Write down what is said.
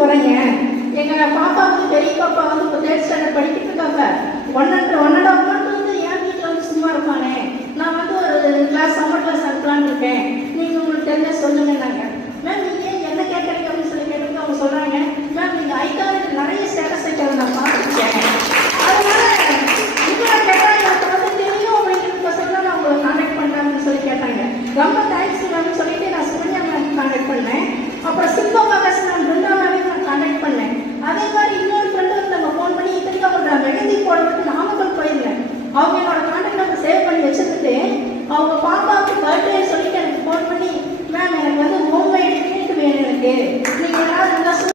போகிறீங்க? எங்கள் பாப்பா வந்து பெரிய பாப்பா வந்து இப்போ 3rd ஸ்டாண்டர்ட் படிக்கிட்டு இருக்காங்க. 1.5 மந்த் வந்து என் வீட்டில் வந்து சும்மா இருப்பானே, நான் வந்து ஒரு கிளாஸ் சம்மர் கிளாஸ் அனுப்பலான்னு இருக்கேன், நீங்கள் உங்களுக்கு தெரிஞ்ச சொல்லுங்கன்னாங்க. மேம் நீங்கள்